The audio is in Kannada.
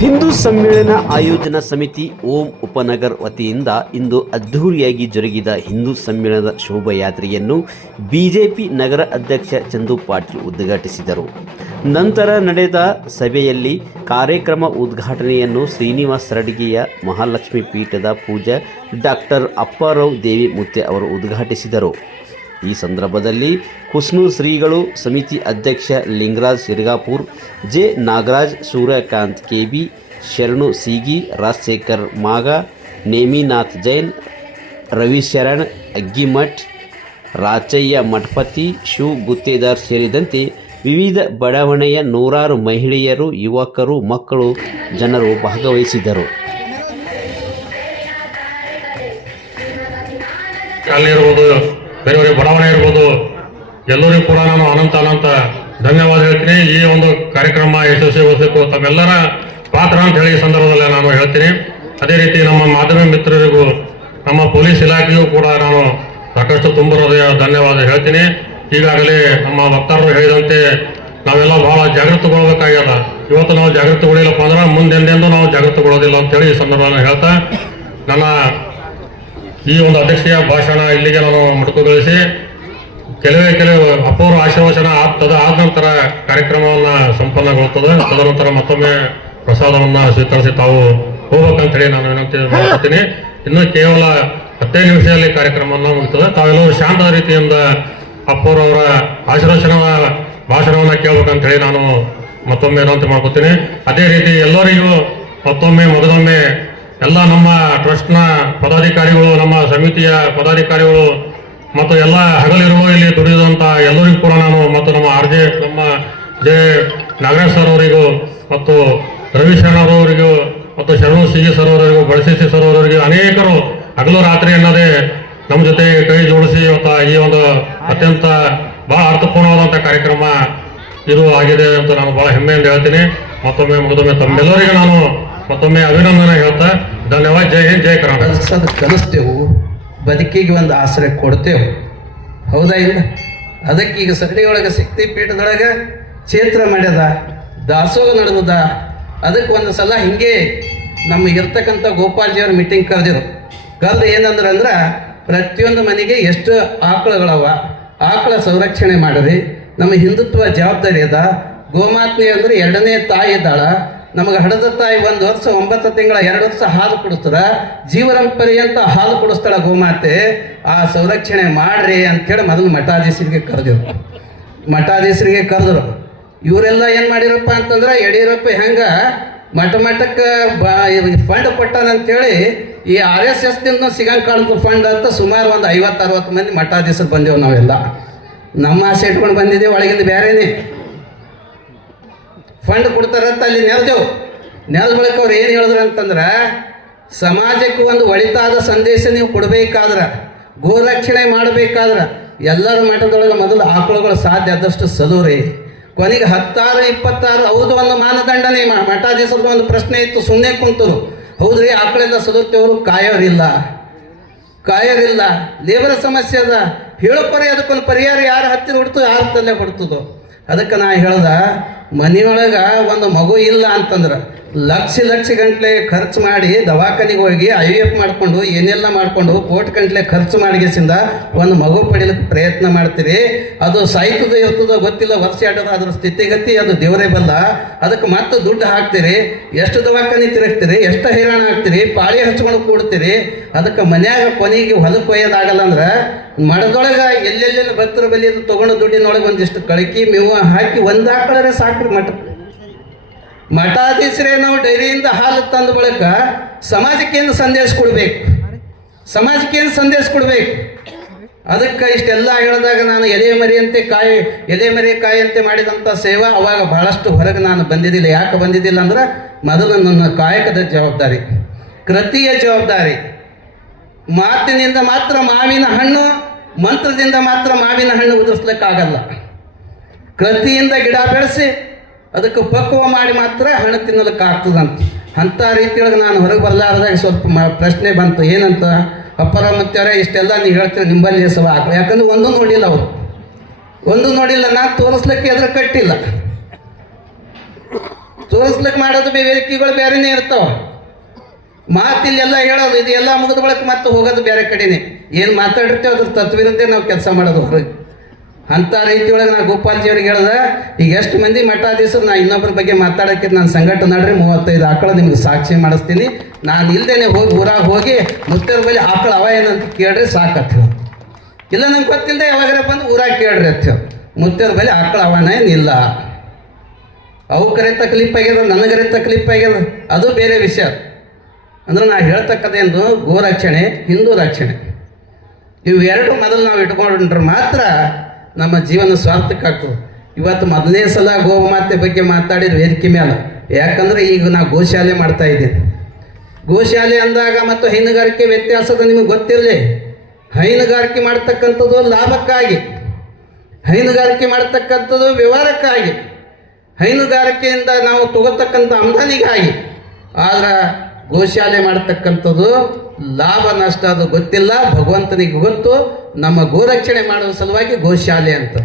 ಹಿಂದೂ ಸಮ್ಮೇಳನ ಆಯೋಜನಾ ಸಮಿತಿ ಓಂ ಉಪನಗರ್ ವತಿಯಿಂದ ಇಂದು ಅದ್ಧೂರಿಯಾಗಿ ಜರುಗಿದ ಹಿಂದೂ ಸಮ್ಮೇಳನದ ಶೋಭಾಯಾತ್ರೆಯನ್ನು ಬಿಜೆಪಿ ನಗರ ಅಧ್ಯಕ್ಷ ಚಂದು ಪಾಟೀಲ್ ಉದ್ಘಾಟಿಸಿದರು. ನಂತರ ನಡೆದ ಸಭೆಯಲ್ಲಿ ಕಾರ್ಯಕ್ರಮ ಉದ್ಘಾಟನೆಯನ್ನು ಶ್ರೀನಿವಾಸ ರಡ್ಗೆಯ ಮಹಾಲಕ್ಷ್ಮಿ ಪೀಠದ ಪೂಜಾ ಡಾಕ್ಟರ್ ಅಪ್ಪಾರಾವ್ ದೇವಿ ಮುತ್ತೆ ಅವರು ಉದ್ಘಾಟಿಸಿದರು. ಈ ಸಂದರ್ಭದಲ್ಲಿ ಕುಸ್ನೂರ್ ಶ್ರೀಗಳು, ಸಮಿತಿ ಅಧ್ಯಕ್ಷ ಲಿಂಗರಾಜ್ ಶಿರ್ಗಾಪುರ್, ಜೆ ನಾಗರಾಜ್, ಸೂರ್ಯಕಾಂತ್ ಕೆಬಿ, ಶರಣು ಸೀಗಿ, ರಾಜಶೇಖರ್ ಮಾಗ, ನೇಮಿನಾಥ್ ಜೈನ್, ರವಿಶರಣ್ ಅಗ್ಗಿಮಠ್, ರಾಚಯ್ಯ ಮಠಪತಿ, ಶಿವ್ ಗುತ್ತೇದಾರ್ ಸೇರಿದಂತೆ ವಿವಿಧ ಬಡಾವಣೆಯ ನೂರಾರು ಮಹಿಳೆಯರು, ಯುವಕರು, ಮಕ್ಕಳು, ಜನರು ಭಾಗವಹಿಸಿದರು. ಬೇರೆಯವರಿಗೆ ಬಡಾವಣೆ ಇರ್ಬೋದು, ಎಲ್ಲರಿಗೂ ಕೂಡ ನಾನು ಅನಂತ ಧನ್ಯವಾದ ಹೇಳ್ತೀನಿ. ಈ ಒಂದು ಕಾರ್ಯಕ್ರಮ ಯಶಸ್ವಿಗೊಳಿಸಬೇಕು ತಮ್ಮೆಲ್ಲರ ಪಾತ್ರ ಅಂತ ಹೇಳಿ ಈ ಸಂದರ್ಭದಲ್ಲಿ ನಾನು ಹೇಳ್ತೀನಿ. ಅದೇ ರೀತಿ ನಮ್ಮ ಮಾಧ್ಯಮ ಮಿತ್ರರಿಗೂ, ನಮ್ಮ ಪೊಲೀಸ್ ಇಲಾಖೆಗೂ ಕೂಡ ನಾನು ಸಾಕಷ್ಟು ತುಂಬ ಹೃದಯ ಧನ್ಯವಾದ ಹೇಳ್ತೀನಿ. ಈಗಾಗಲೇ ನಮ್ಮ ವಕ್ತಾರರು ಹೇಳಿದಂತೆ ನಾವೆಲ್ಲ ಬಹಳ ಜಾಗೃತಗೊಳ್ಬೇಕಾಗ್ಯದ. ಇವತ್ತು ನಾವು ಜಾಗೃತಗೊಳ್ಳಿಲ್ಲಪ್ಪ ಅಂದ್ರೆ ಮುಂದೆಂದೆಂದೂ ನಾವು ಜಾಗೃತಗೊಳ್ಳೋದಿಲ್ಲ ಅಂತೇಳಿ ಈ ಸಂದರ್ಭವನ್ನು ಹೇಳ್ತಾ ನನ್ನ ಈ ಒಂದು ಅಧ್ಯಕ್ಷೀಯ ಭಾಷಣ ಇಲ್ಲಿಗೆ ನಾನು ಮೊಟಕುಗೊಳಿಸಿ ಕೆಲವು ಅಪೂರ್ವ ಆಶೀರ್ವಚನ ಆದ ನಂತರ ಕಾರ್ಯಕ್ರಮವನ್ನು ಸಂಪನ್ನಗೊಳ್ಳುತ್ತದೆ. ತದನಂತರ ಮತ್ತೊಮ್ಮೆ ಪ್ರಸಾದವನ್ನು ಸ್ವೀಕರಿಸಿ ತಾವು ಹೋಗ್ಬೇಕಂತೇಳಿ ನಾನು ವಿನಂತಿ ಮಾಡ್ತೀನಿ. ಇನ್ನು ಕೇವಲ 15 ನಿಮಿಷದಲ್ಲಿ ಕಾರ್ಯಕ್ರಮವನ್ನು ಮುಗಿತದೆ. ತಾವೆಲ್ಲರೂ ಶಾಂತ ರೀತಿಯಿಂದ ಅಪ್ಪೂರ್ ಅವರ ಆಶೀರ್ವಚನ ಭಾಷಣವನ್ನು ಕೇಳಬೇಕಂತೇಳಿ ನಾನು ಮತ್ತೊಮ್ಮೆ ವಿನಂತಿ ಮಾಡ್ಕೊತೀನಿ. ಅದೇ ರೀತಿ ಎಲ್ಲರಿಗೂ ಮೊದಲೊಮ್ಮೆ ಎಲ್ಲ ನಮ್ಮ ಟ್ರಸ್ಟ್ನ ಪದಾಧಿಕಾರಿಗಳು, ನಮ್ಮ ಸಮಿತಿಯ ಪದಾಧಿಕಾರಿಗಳು ಮತ್ತು ಎಲ್ಲ ಹಗಲಿರುವ ಇಲ್ಲಿ ದುಡಿದಂಥ ಎಲ್ಲರಿಗೂ ಕೂಡ ನಾನು ಮತ್ತು ನಮ್ಮ ನಮ್ಮ ಜೆ ನಾಗರಾಜ್ ಸರ್ ಅವರಿಗೂ ಮತ್ತು ರವಿಶರಣ್ ಅವರಿಗೂ ಮತ್ತು ಶರಣು ಸಿಗಿ ಸರ್ ಅವರಿಗೂ, ಬಳಸಿಸಿ ಸರ್ ಅವರಿಗೂ ಅನೇಕರು ಹಗಲು ರಾತ್ರಿ ಅನ್ನೋದೇ ನಮ್ಮ ಜೊತೆ ಕೈ ಜೋಡಿಸಿ ಇವತ್ತು ಈ ಒಂದು ಅತ್ಯಂತ ಬಹಳ ಅರ್ಥಪೂರ್ಣವಾದಂಥ ಕಾರ್ಯಕ್ರಮ ಇದು ಆಗಿದೆ ಅಂತ ನಾನು ಬಹಳ ಹೆಮ್ಮೆಯಿಂದ ಹೇಳ್ತೀನಿ. ಮತ್ತೊಮ್ಮೆ ತಮ್ಮೆಲ್ಲರಿಗೂ ನಾನು ಮತ್ತೊಮ್ಮೆ ಅಭಿನಂದನೆ ಹೇಳ್ತಾ ಧನ್ಯವಾದ. ಜೈ ಹಿಂದ್, ಜೈ ಕರ್ನಾಟಕ. ಕಲಿಸ್ತೇವು, ಬದುಕಿಗೆ ಒಂದು ಆಶ್ರಯ ಕೊಡ್ತೇವೆ, ಹೌದಾ ಇಲ್ಲ? ಅದಕ್ಕೆ ಈಗ ಸರಣಿಯೊಳಗೆ ಶಕ್ತಿ ಪೀಠದೊಳಗೆ ಕ್ಷೇತ್ರ ಮಾಡ್ಯದ, ದಾಸೋಹ ನಡೆದದ. ಅದಕ್ಕೆ ಒಂದು ಸಲ ಹಿಂಗೆ ನಮಗಿರ್ತಕ್ಕಂಥ ಗೋಪಾಲ್ಜಿಯವ್ರ ಮೀಟಿಂಗ್ ಕರೆದು ಏನಂದ್ರೆ ಪ್ರತಿಯೊಂದು ಮನೆಗೆ ಎಷ್ಟು ಆಕಳುಗಳವ, ಆಕಳ ಸಂರಕ್ಷಣೆ ಮಾಡಿರಿ, ನಮ್ಮ ಹಿಂದುತ್ವ ಜವಾಬ್ದಾರಿ ಅದ. ಗೋಮಾತ್ಮೆ ಅಂದ್ರೆ 2ನೇ ತಾಯಿ ಇದ್ದಾಳ. ನಮಗೆ ಹಡದ ತಾಯಿ 1 ವರ್ಷ 9 ತಿಂಗಳ 2 ವರ್ಷ ಹಾಲು ಕುಡಿಸ್ತಾರ, ಜೀವನ ಪರ್ಯಂತ ಹಾಲು ಕುಡಿಸ್ತಾಳ ಗೋಮಾತೆ. ಆ ಸಂರಕ್ಷಣೆ ಮಾಡ್ರಿ ಅಂಥೇಳಿ ಮೊದಲು ಮಠಾಧೀಶರಿಗೆ ಕರೆದ್ರು. ಇವರೆಲ್ಲ ಏನು ಮಾಡಿರಪ್ಪ ಅಂತಂದ್ರೆ, ಯಡಿಯೂರಪ್ಪ ಹೆಂಗೆ ಮಠಕ್ಕೆ ಫಂಡ್ ಕೊಟ್ಟಾನಂತೇಳಿ ಈ RSSದಿಂದ ಸಿಗಂಗೆ ಕಾಣುತ್ತೆ ಫಂಡ್ ಅಂತ ಸುಮಾರು ಒಂದು 50-60 ಮಂದಿ ಮಠಾಧೀಶರು ಬಂದೆವು. ನಾವೆಲ್ಲ ನಮ್ಮ ಆಸೆ ಇಟ್ಕೊಂಡು ಬಂದಿದ್ದೇವೆ, ಒಳಗಿಂದ ಬೇರೆನೇ ಫಂಡ್ ಕೊಡ್ತಾರಂತ ಅಲ್ಲಿ ನೆಲದ ಬಳಿಕ ಅವ್ರು ಏನು ಹೇಳಿದ್ರು ಅಂತಂದ್ರೆ, ಸಮಾಜಕ್ಕೆ ಒಂದು ಒಳಿತಾದ ಸಂದೇಶ ನೀವು ಕೊಡಬೇಕಾದ್ರೆ, ಗೋರಕ್ಷಣೆ ಮಾಡಬೇಕಾದ್ರೆ ಎಲ್ಲರ ಮಠದೊಳಗೆ ಮೊದಲು ಆಕಳುಗಳು ಸಾಧ್ಯ ಆದಷ್ಟು ಸದೂರಿ. ಕೊನೆಗೆ 16-26 ಹೌದು ಒಂದು ಮಾನದಂಡನೇ. ಮಠಾಧೀಶರದ ಒಂದು ಪ್ರಶ್ನೆ ಇತ್ತು, ಸುಮ್ಮನೆ ಕುಂತರು. ಹೌದ್ರಿ, ಆಕಳೆಲ್ಲ ಸದುತ್ತೇವರು ಕಾಯೋರಿಲ್ಲ, ಲೇಬರ್ ಸಮಸ್ಯೆ ಅದ. ಹೇಳೋಪರಿ ಅದಕ್ಕೊಂದು ಪರಿಹಾರ ಯಾರು ಹತ್ತಿರ ಹುಡ್ತು, ಯಾರು ತಲೆ ಹೊಡ್ತದೋ. ಅದಕ್ಕೆ ನಾ ಹೇಳ್ದ, ಮನೆಯೊಳಗೆ ಒಂದು ಮಗು ಇಲ್ಲ ಅಂತಂದ್ರೆ ಲಕ್ಷ ಗಂಟ್ಲೆ ಖರ್ಚು ಮಾಡಿ ದವಾಖಾನಿಗೆ ಹೋಗಿ IVF ಮಾಡಿಕೊಂಡು ಏನೆಲ್ಲ ಮಾಡಿಕೊಂಡು ಕೋಟಿ ಗಂಟ್ಲೆ ಖರ್ಚು ಮಾಡಿಗೆಸಿಂದ ಒಂದು ಮಗು ಪಡೀಲಿಕ್ಕೆ ಪ್ರಯತ್ನ ಮಾಡ್ತೀರಿ. ಅದು ಸಾಯ್ತದೋ ಇರ್ತದೋ ಗೊತ್ತಿಲ್ಲ, ವರ್ಷ ಆಡೋದು ಅದ್ರ ಸ್ಥಿತಿಗತಿ ಅದು ದೇವರೇ ಬಲ್ಲ. ಅದಕ್ಕೆ ಮತ್ತೆ ದುಡ್ಡು ಹಾಕ್ತೀರಿ, ಎಷ್ಟು ದವಾಖಾನೆ ತಿರುಗ್ತೀರಿ, ಎಷ್ಟು ಹೈರಾಣ ಹಾಕ್ತೀರಿ, ಪಾಳಿ ಹಚ್ಕೊಂಡು ಕೂಡ್ತೀರಿ. ಅದಕ್ಕೆ ಮನ್ಯಾಗ ಕೊನೆಗೆ ಹೊಲಕ್ಕೆ ಒಯ್ಯೋದಾಗಲ್ಲ ಅಂದ್ರೆ ಮಠದೊಳಗೆ ಎಲ್ಲೆಲ್ಲೆಲ್ಲ ಭಕ್ತರ ಬಲಿ ಅದು ತೊಗೊಂಡು ದುಡ್ಡಿನೊಳಗೆ ಒಂದಿಷ್ಟು ಕಳಕಿ ಮೇವು ಹಾಕಿ ಒಂದು ಆಕಳರೆ ಸಾಕ್ರಿ. ಮಠಾಧೀಶರೇ ನಾವು ಡೈರಿಯಿಂದ ಹಾಲು ತಂದ ಬಳಿಕ ಸಮಾಜಕ್ಕೇನು ಸಂದೇಶ ಕೊಡಬೇಕು, ಅದಕ್ಕೆ ಇಷ್ಟೆಲ್ಲ ಹೇಳಿದಾಗ ನಾನು ಎಲೆ ಮರಿ ಕಾಯಿಯಂತೆ ಮಾಡಿದಂಥ ಸೇವಾ ಅವಾಗ ಬಹಳಷ್ಟು ಹೊರಗೆ ನಾನು ಬಂದಿದ್ದಿಲ್ಲ. ಯಾಕೆ ಬಂದಿದ್ದಿಲ್ಲ ಅಂದ್ರೆ, ಮೊದಲು ನನ್ನ ಕಾಯಕದ ಜವಾಬ್ದಾರಿ, ಕೃತಿಯ ಜವಾಬ್ದಾರಿ. ಮಾತಿನಿಂದ ಮಾತ್ರ ಮಾವಿನ ಹಣ್ಣು, ಮಂತ್ರದಿಂದ ಮಾತ್ರ ಮಾವಿನ ಹಣ್ಣು ಉದುರಿಸ್ಲಿಕ್ಕಾಗಲ್ಲ. ಕೃತಿಯಿಂದ ಗಿಡ ಬೆಳೆಸಿ ಅದಕ್ಕೆ ಪಕ್ವ ಮಾಡಿ ಮಾತ್ರ ಹಣ್ಣು ತಿನ್ನಲಿಕ್ಕೆ ಆಗ್ತದಂತ. ಅಂಥ ರೀತಿಯೊಳಗೆ ನಾನು ಹೊರಗೆ ಬರಲಾರ್ದಾಗ ಸ್ವಲ್ಪ ಪ್ರಶ್ನೆ ಬಂತು. ಏನಂತ, ಅಪ್ಪರ ಮತ್ತವರೇ ಇಷ್ಟೆಲ್ಲ ನೀವು ಹೇಳ್ತೀರಿ ನಿಂಬಲ್ಲಿ ಸವ ಆಕಳು, ಯಾಕಂದ್ರೆ ಒಂದೂ ನೋಡಿಲ್ಲ. ನಾನು ತೋರಿಸ್ಲಿಕ್ಕೆ ಎದುರು ಕಟ್ಟಿಲ್ಲ. ತೋರಿಸ್ಲಿಕ್ಕೆ ಮಾಡೋದು ವೇದಿಕೆಗಳು ಬೇರೆನೇ ಇರ್ತಾವ. ಮಾತಿಲ್ಲೆಲ್ಲ ಹೇಳೋದು ಇದು ಎಲ್ಲ ಮುಗಿದ ಬಳಕ ಮತ್ತೆ ಹೋಗೋದು ಬೇರೆ ಕಡೆನೇ. ಏನು ಮಾತಾಡಿರ್ತೇವೆ ಅದ್ರ ತತ್ವಿರದ್ದೇ ನಾವು ಕೆಲಸ ಮಾಡೋದು ಹೊರಗೆ. ಅಂಥ ರೀತಿ ಒಳಗೆ ನಾ ಗೋಪಾಲ್ಜಿಯವ್ರಿಗೆ ಹೇಳ್ದೆ, ಈಗ ಎಷ್ಟು ಮಂದಿ ಮಠಾಧೀಶರು ನಾ ಇನ್ನೊಬ್ಬರ ಬಗ್ಗೆ ಮಾತಾಡೋಕ್ಕೆ ನಾನು ಸಂಘಟ ನಡ್ರಿ 35 ಆಕಳ ನಿಮ್ಗೆ ಸಾಕ್ಷಿ ಮಾಡಿಸ್ತೀನಿ. ನಾನು ಇಲ್ದೇನೆ ಹೋಗಿ ಊರಾಗ ಹೋಗಿ ಮುತ್ತೇರ ಬಳಿ ಆಕಳ ಅವ ಏನಂತ ಕೇಳ್ರಿ ಸಾಕತ್ ಹೇಳಿ. ಇಲ್ಲ ನಂಗೆ ಗೊತ್ತಿಲ್ಲದೆ ಯಾವಾಗಾರ ಬಂದು ಊರಾಗ ಕೇಳ್ರಿ ಅಂತ ಹೇಳಿ. ಮುತ್ತೇರ ಬಳಿ ಆಕಳ ಅವನ ಏನಿಲ್ಲ. ಅವು ಕರೆ ತಕ್ಲೀಫ್ ಆಗ್ಯದ, ನನಗರೆ ತಕ್ಲೀಫ್ ಆಗ್ಯದ, ಅದು ಬೇರೆ ವಿಷಯ. ಅಂದ್ರೆ ನಾ ಹೇಳ್ತಕ್ಕದೇನು ಗೋರಕ್ಷಣೆ, ಹಿಂದೂ ರಕ್ಷಣೆ, ಇವು ಎರಡು ಮೊದಲು ನಾವು ಇಟ್ಕೊಂಡ್ರೆ ಮಾತ್ರ ನಮ್ಮ ಜೀವನ ಸಾರ್ಥಕ್ಕಾಗ್ತದೆ. ಇವತ್ತು ಮೊದಲನೇ ಸಲ ಗೋಮಾತೆ ಬಗ್ಗೆ ಮಾತಾಡಿದ ವೇದಿಕೆ ಮೇಲೆ, ಯಾಕಂದರೆ ಈಗ ನಾವು ಗೋಶಾಲೆ ಮಾಡ್ತಾ ಇದ್ದೀನಿ. ಗೋಶಾಲೆ ಅಂದಾಗ ಮತ್ತು ಹೈನುಗಾರಿಕೆ ವ್ಯತ್ಯಾಸದ ನಿಮಗೆ ಗೊತ್ತಿರಲಿ. ಹೈನುಗಾರಿಕೆ ಮಾಡ್ತಕ್ಕಂಥದ್ದು ಲಾಭಕ್ಕಾಗಿ, ಹೈನುಗಾರಿಕೆ ಮಾಡ್ತಕ್ಕಂಥದ್ದು ವ್ಯವಹಾರಕ್ಕಾಗಿ, ಹೈನುಗಾರಿಕೆಯಿಂದ ನಾವು ತಗೋತಕ್ಕಂಥ ಆಮದಾನಿಗಾಗಿ. ಆದ್ರೆ ಗೋಶಾಲೆ ಮಾಡ್ತಕ್ಕಂಥದ್ದು ಲಾಭ ನಷ್ಟ ಅದು ಗೊತ್ತಿಲ್ಲ, ಭಗವಂತನಿಗೆ ಗೊತ್ತು. ನಮ್ಮ ಗೋರಕ್ಷಣೆ ಮಾಡುವ ಸಲುವಾಗಿ ಗೋಶಾಲೆ ಅಂತ.